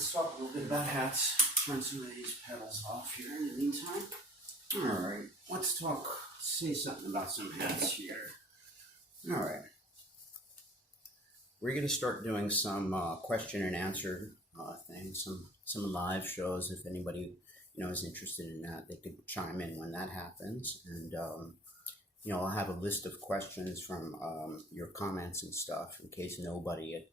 let's talk a little bit about hats. Turn some of these pedals off here in the meantime. Alright, let's say something about some hats here. Alright. We're going to start doing some question and answer things, some live shows. If anybody is interested in that, they could chime in when that happens. And I'll have a list of questions from your comments and stuff in case nobody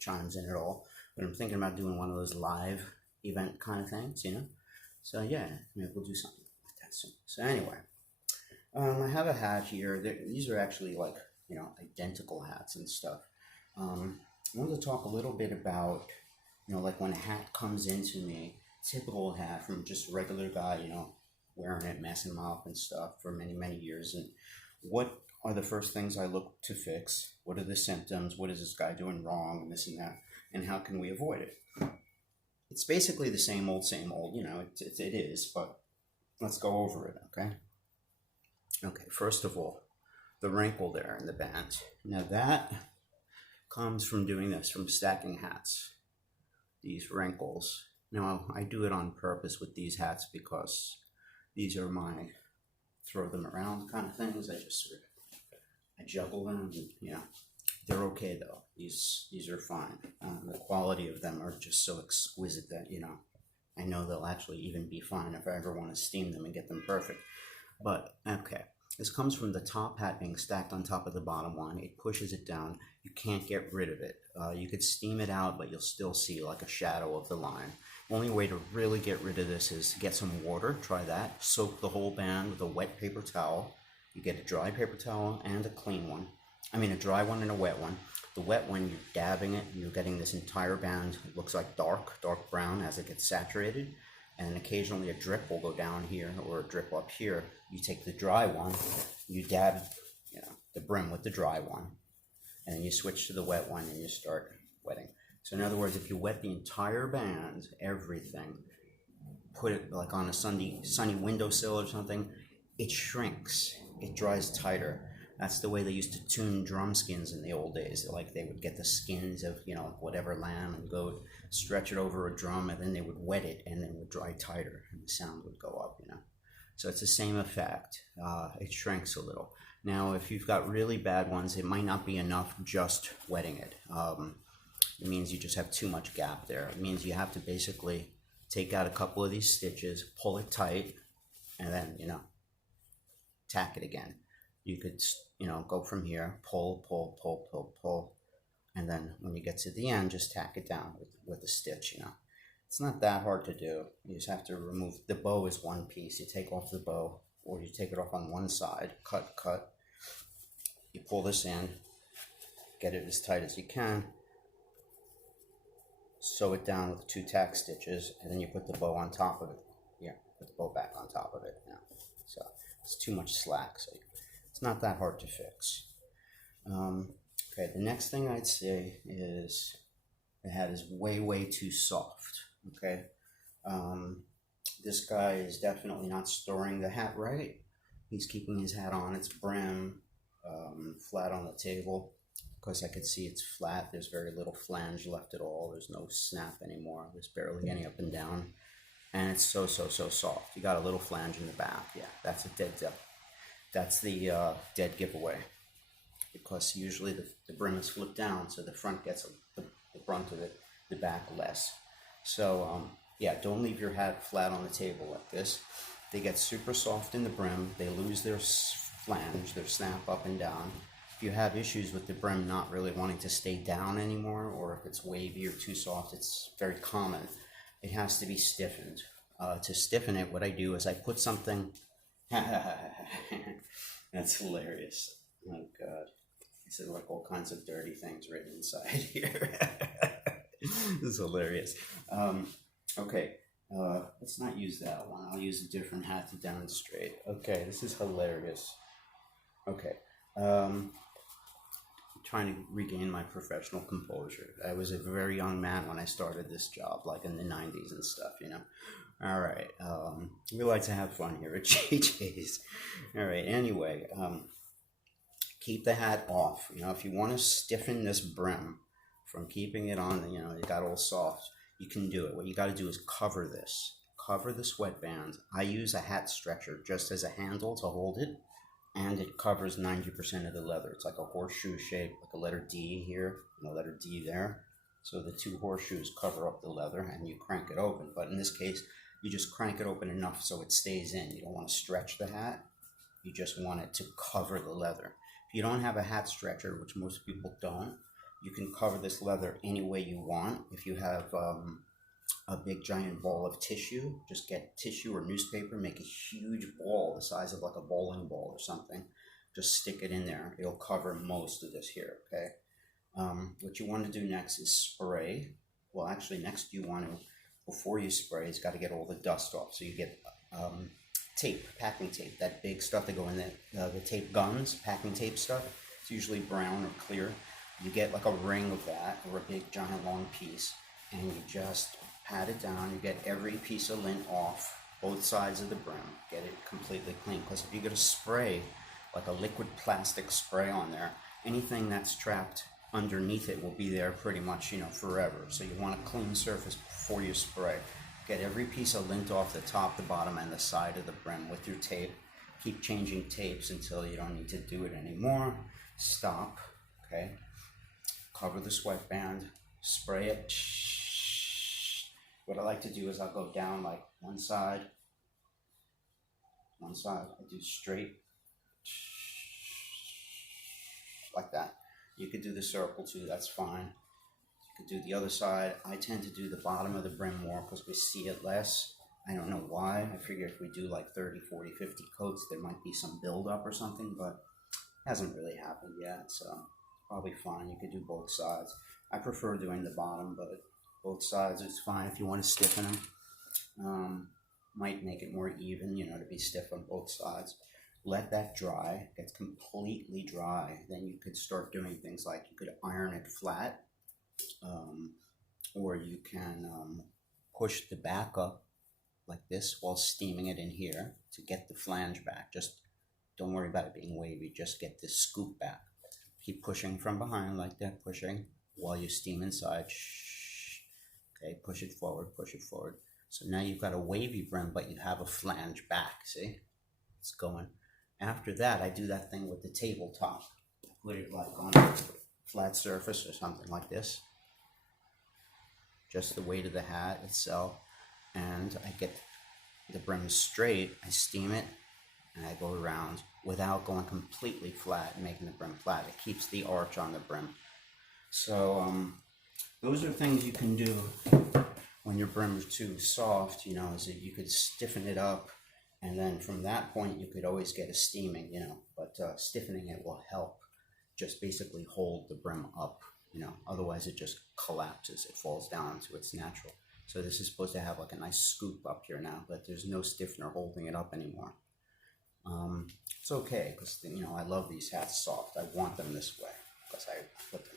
chimes in at all. But I'm thinking about doing one of those live event kind of things, So yeah, maybe we'll do something like that soon. So anyway, I have a hat here. These are actually like identical hats and stuff. I wanted to talk a little bit about like when a hat comes into me, typical hat from just a regular guy, wearing it, messing them up and stuff for many years. And what are the first things I look to fix? What are the symptoms? What is this guy doing wrong? And this and that. And how can we avoid it? It's basically the same old, it is, but let's go over it, okay? Okay, first of all, the wrinkle there in the band. Now that comes from doing this, from stacking hats. These wrinkles. Now, I do it on purpose with these hats because these are my throw them around kind of things. I juggle them, and, they're okay though. These are fine. The quality of them are just so exquisite that, I know they'll actually even be fine if I ever want to steam them and get them perfect. But, okay. This comes from the top hat being stacked on top of the bottom one. It pushes it down. You can't get rid of it. You could steam it out, but you'll still see like a shadow of the line. The only way to really get rid of this is get some water. Try that. Soak the whole band with a wet paper towel. You get a dry paper towel and a clean one. I mean a dry one and a wet one. The wet one, you're dabbing it. You're getting this entire band. It looks like dark brown as it gets saturated. And occasionally a drip will go down here or a drip up here. You take the dry one, you dab the brim with the dry one, and then you switch to the wet one and you start wetting. So in other words, if you wet the entire band, everything, put it like on a sunny windowsill or something, it shrinks, it dries tighter. That's the way they used to tune drum skins in the old days. Like they would get the skins of, whatever lamb and goat, stretch it over a drum, and then they would wet it, and then it would dry tighter, and the sound would go up, So it's the same effect. It shrinks a little. Now, if you've got really bad ones, it might not be enough just wetting it. It means you just have too much gap there. It means you have to basically take out a couple of these stitches, pull it tight, and then, tack it again. You could, go from here, pull, and then when you get to the end, just tack it down with a stitch, It's not that hard to do. You just have to remove, the bow is one piece. You take off the bow, or you take it off on one side, cut. You pull this in, get it as tight as you can, sew it down with 2 tack stitches, and then you put the bow on top of it. Yeah, put the bow back on top of it now. So it's too much slack, so it's not that hard to fix. Okay, the next thing I'd say is the hat is way too soft. Okay, this guy is definitely not storing the hat right. He's keeping his hat on its brim, flat on the table. Of course, I could see it's flat. There's very little flange left at all. There's no snap anymore. There's barely any up and down. And it's so soft. You got a little flange in the back. Yeah, that's a that's the dead giveaway. Because usually the brim is flipped down, so the front gets the brunt of it, the back less. So, yeah, don't leave your hat flat on the table like this. They get super soft in the brim. They lose their flange, their snap up and down. If you have issues with the brim not really wanting to stay down anymore, or if it's wavy or too soft, it's very common. It has to be stiffened. To stiffen it, what I do is I put something... That's hilarious. Oh, God. I said like all kinds of dirty things written inside here. This is hilarious. Okay, let's not use that one. I'll use a different hat to demonstrate. Okay, this is hilarious. Okay, I'm trying to regain my professional composure. I was a very young man when I started this job, like in the 90s and stuff, All right, we like to have fun here at JJ's. All right, anyway, keep the hat off. If you want to stiffen this brim from keeping it on, it got all soft, you can do it. What you got to do is cover this. Cover the sweatband. I use a hat stretcher just as a handle to hold it, and it covers 90% of the leather. It's like a horseshoe shape, like a letter D here and a letter D there. So the two horseshoes cover up the leather, and you crank it open. But in this case, you just crank it open enough so it stays in. You don't want to stretch the hat. You just want it to cover the leather. If you don't have a hat stretcher, which most people don't, you can cover this leather any way you want. If you have a big giant ball of tissue, just get tissue or newspaper, make a huge ball the size of like a bowling ball or something. Just stick it in there. It'll cover most of this here, okay? What you want to do next is spray. Well, actually, next you want to, before you spray, it's got to get all the dust off. So you get tape, packing tape, that big stuff that go in the tape guns, packing tape stuff. It's usually brown or clear. You get like a ring of that, or a big giant long piece, and you just pat it down. You get every piece of lint off, both sides of the brim. Get it completely clean, because if you're going to spray like a liquid plastic spray on there, anything that's trapped underneath it will be there pretty much, forever. So you want a clean surface before you spray. Get every piece of lint off the top, the bottom, and the side of the brim with your tape. Keep changing tapes until you don't need to do it anymore. Stop, okay? Cover the sweatband, spray it. What I like to do is I'll go down like one side, I do straight, like that. You could do the circle too, that's fine. You could do the other side. I tend to do the bottom of the brim more because we see it less. I don't know why. I figure if we do like 30, 40, 50 coats, there might be some buildup or something, but it hasn't really happened yet, so probably fine. You could do both sides. I prefer doing the bottom, but both sides is fine if you want to stiffen them. Might make it more even, to be stiff on both sides. Let that dry, gets completely dry. Then you could start doing things like you could iron it flat, or you can push the back up like this while steaming it in here to get the flange back. Just don't worry about it being wavy, just get this scoop back. Keep pushing from behind like that, pushing while you steam inside. Okay, push it forward. So now you've got a wavy brim, but you have a flange back, see? It's going. After that, I do that thing with the tabletop. Put it like on a flat surface or something like this. Just the weight of the hat itself. And I get the brim straight, I steam it, and I go around without going completely flat and making the brim flat. It keeps the arch on the brim. So those are things you can do when your brim is too soft, is that you could stiffen it up, and then from that point you could always get a steaming, but stiffening it will help just basically hold the brim up, otherwise it just collapses, it falls down to its natural. So this is supposed to have like a nice scoop up here now, but there's no stiffener holding it up anymore. It's okay, because I love these hats soft. I want them this way, because I put them,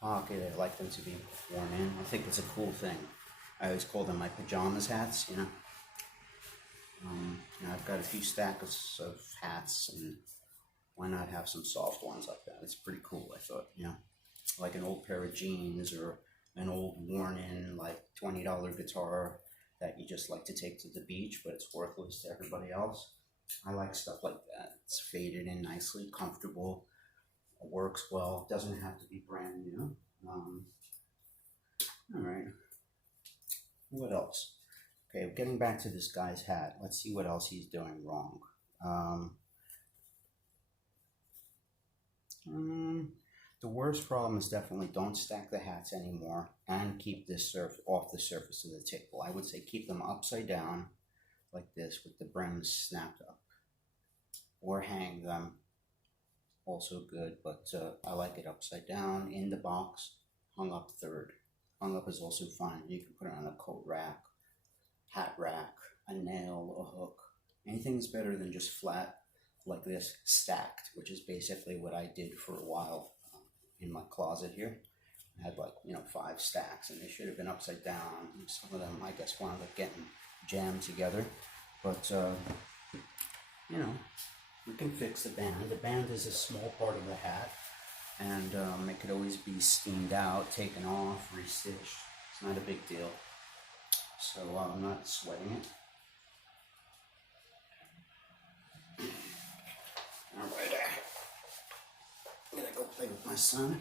pocket. I like them to be worn in. I think it's a cool thing. I always call them my pajamas hats, I've got a few stacks of hats, and why not have some soft ones like that? It's pretty cool, I thought, like an old pair of jeans or an old worn-in, like $20 guitar that you just like to take to the beach, but it's worthless to everybody else. I like stuff like that. It's faded in nicely, comfortable, works well, doesn't have to be brand new. All right. What else? Okay, getting back to this guy's hat. Let's see what else he's doing wrong. The worst problem is definitely don't stack the hats anymore and keep this off the surface of the table. I would say keep them upside down like this with the brims snapped up, or hang them. Also good, but I like it upside down in the box, hung up third. Hung up is also fine. You can put it on a coat rack, hat rack, a nail, a hook. Anything's better than just flat like this, stacked, which is basically what I did for a while in my closet here. I had like 5 stacks, and they should have been upside down. Some of them I guess wound up getting jammed together, but we can fix the band. The band is a small part of the hat, and it could always be steamed out, taken off, restitched. not a big deal. So I'm not sweating it. Alright, I'm gonna go play with my son.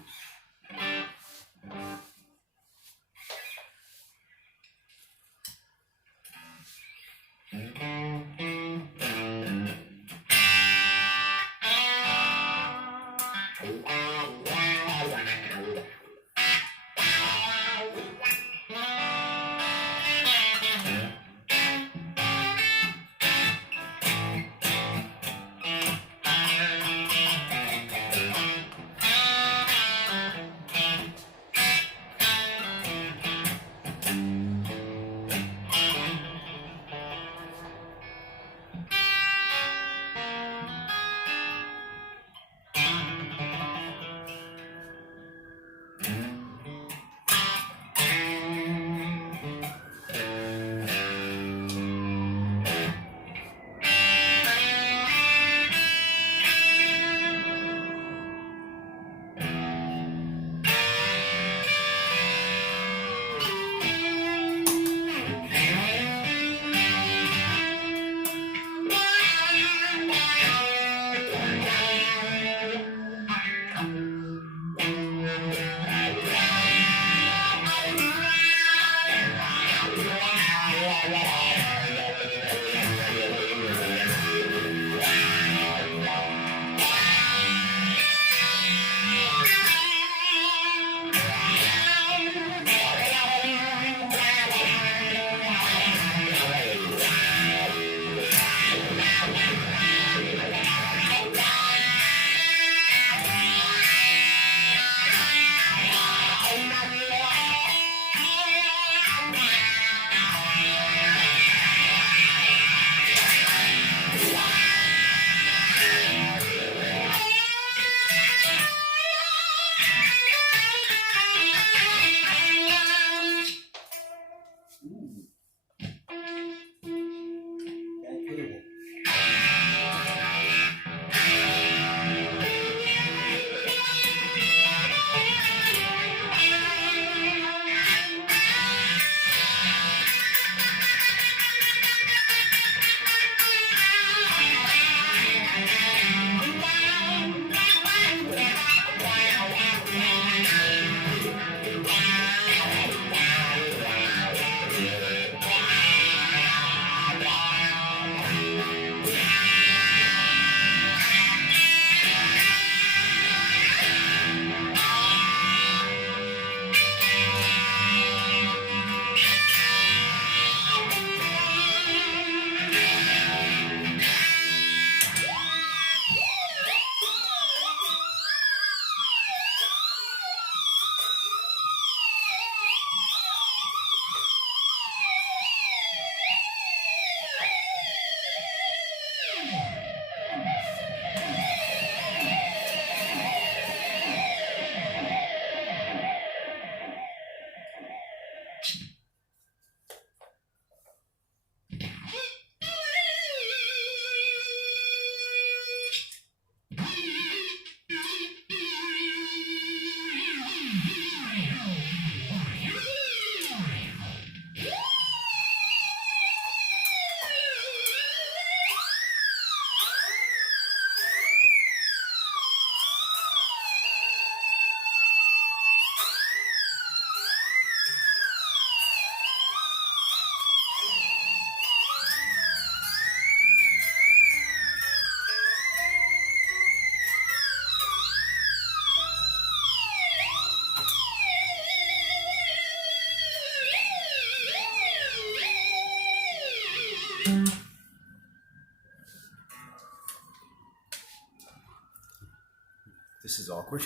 This is awkward.